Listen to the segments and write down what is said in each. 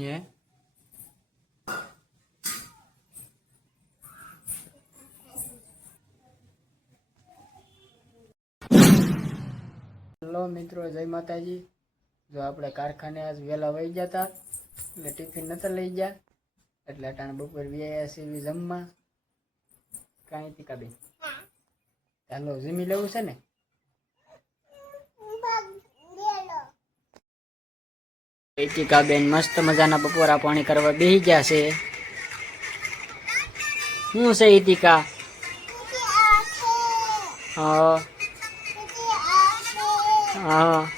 ये हेलो मित्रों, जय माताजी। जो अपने कारखाने आज वेला वही जाता એટલે ટિફિન નતા લઈ ગયા એટલે અટાણે બપોર વ્યાયા છે જમવા કાંઈ તીકા બેન ચાલો જમી લેવું છે ને ટીકા બેન મસ્ત મજાના બપોરા પાણી કરવા બેહી ગયા છે શું છે ટીકા હા હા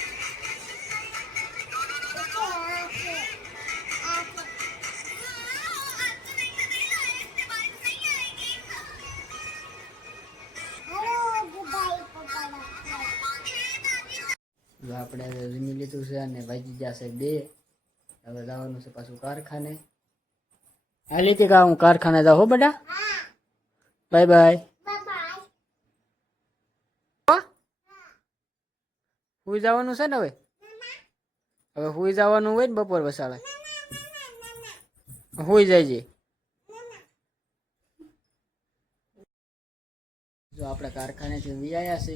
જો આપણે જમી લીધું છે અને વાગી ગયા છે 2 હવે જવાનું છે પાછું કારખાને હાલી કે હું કારખાને જાઉં હો બેટા બાય બાય હુઈ જવાનું છે ને હવે હુઈ જવાનું હોય ને બપોર વસાવે હુઈ જાય છે જો આપણે કારખાનેથી વિયાયા છે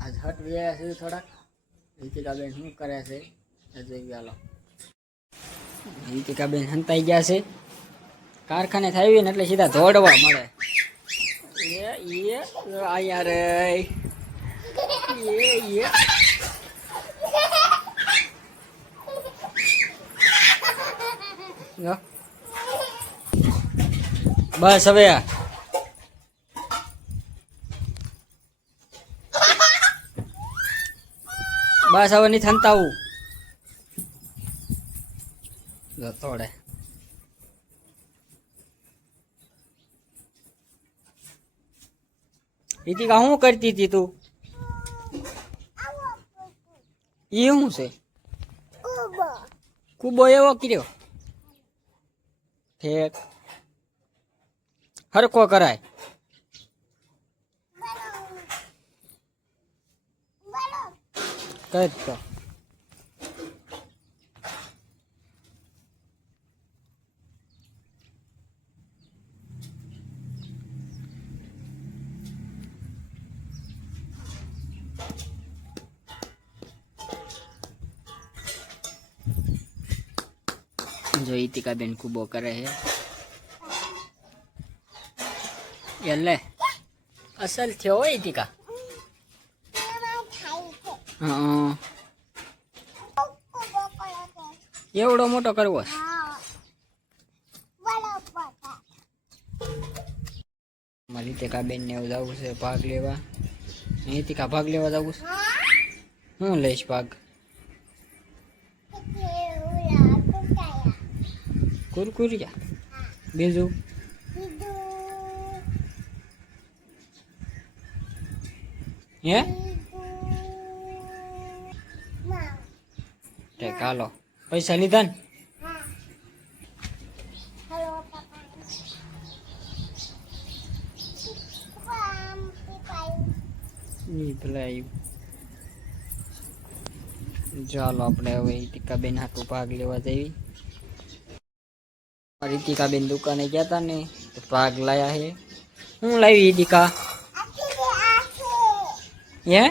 આજ હટ વિયાયા છે થોડાક રીતિકાબેન શું કરે છે જોઈ ચાલો રીતિકાબેન હંતાઈ ગયા છે કારખાને આવી ને એટલે સીધા દોડવા મળે અહીંયા રે બસ હવે બસ હવે નહીં થંતાવું થોડે રીતિકા શું કરતી હતી તું એ શું છે કુબો એવો કર્યો ઠેક હરકો કરાય કર તો जो इतिका बेन कूबो करे है એટલે અસલ થયો હોય ઇતિકા હા એવડો મોટો કરવો મારી ઇતિકા બેન ને જવું છે ભાગ લેવા ઇતિકા ભાગ લેવા જવું છે હું લઈશ ભાગ कुरकुरिया बीजू ये टेक हालो पैसा लीधा ने ચાલો આપણે હવે ટીકા બેન હાટુ ભાગ લેવા જઈએ રીતિકા બેન દુકાને ગયા તા ને તો ભાગ લાયા હે હું લાવી રીતિકા હે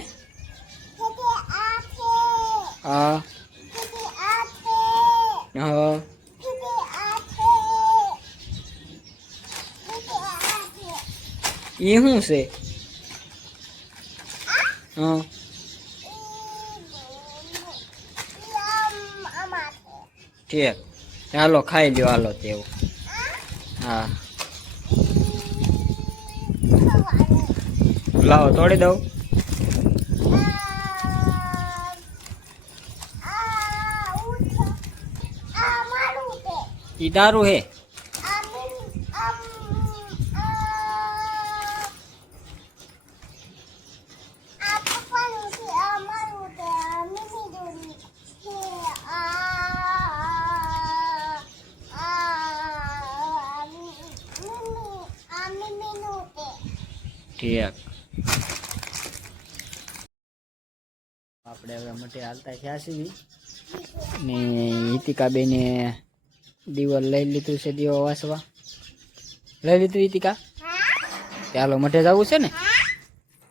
હા હા એ શું છે હા ઠીક ચાલો ખાઈ લ્યો હાલો તેવું હા લાવો તોડી દઉં ઈ તારું હે ઠીક આપણે હવે મટે હાલતા થયા છીએ ને હિતિકાબેને દીવલ લઈ લીધું છે દીવો વાસવા. લઈ લીધું હિતિકા? ચાલો મઠે જવું છે ને?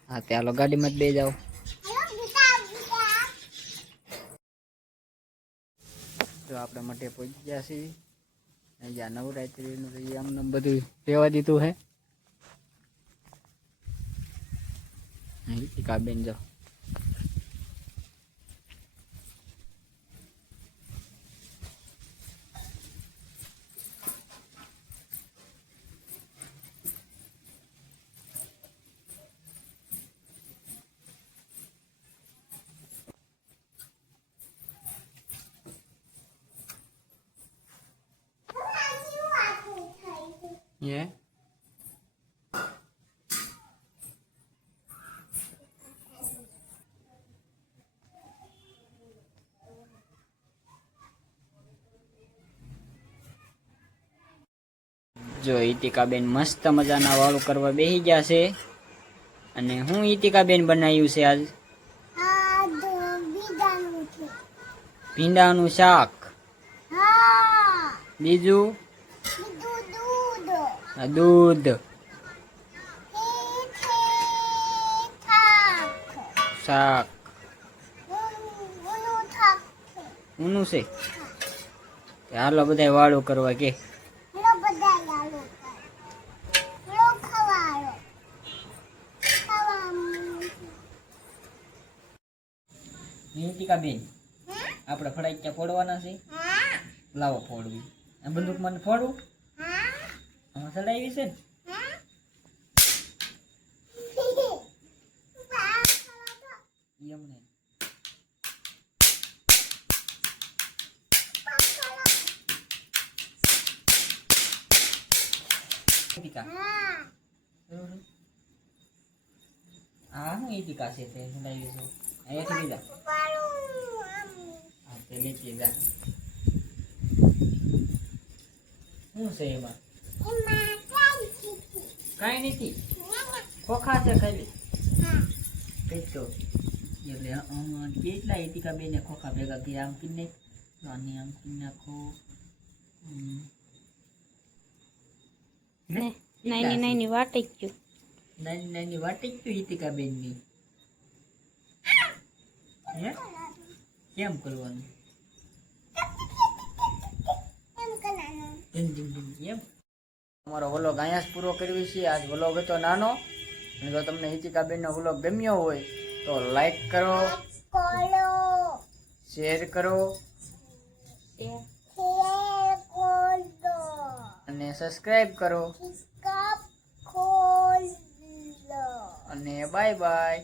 હા ચાલો ગાડીમાં જ બે જાઓ. તો આપણે મઠે પહોંચી ગયા છીએ. અહીંયા નવરાત્રીનું તો અમને બધું રહેવા દીધું છે. હિતિકાબેન જાઓ. Yeah. જો હિતિકાબેન મસ્ત મજાના વાળું કરવા બેસી ગયા છે. અને હું હિતિકાબેન બનાવ્યું છે આજ? ભીંડાનું શાક. બીજું દૂધ, શાક. ઊનું છે. હાલો બધા વાળું કરવા કે હિતિકાબેન આપણે ફડાક્યા ફોડવાના છે. લાવો ફોડવી. આ બંદૂક મને ફોડવું સડાવી છે ને? એમને આ હું હિતિકા છે તે સડાવી છું. અહીંયાથી લીધા હા તે લીધી જા. શું છે એમાં? કાંઈ નથી. ખોખા છે ખાલી. તો એટલે કેટલા હિતિકાબેને ખોખા ભેગા કર્યા? આમ કીને આની આમ કી નાખો. નાની વાટી ગયું. નાની વાટી ગયું હિતિકાબેનની. હે કેમ કરવાનું? એમ અમારો વ્લોગ અહીંયા જ પૂરો કરવી છે. આજ વ્લોગ હતો નાનો. અને જો તમને હિતિકાબેનનો વ્લોગ ગમ્યો હોય તો લાઈક કરો, શેર કરો અને સબસ્ક્રાઇબ કરો અને બાય બાય.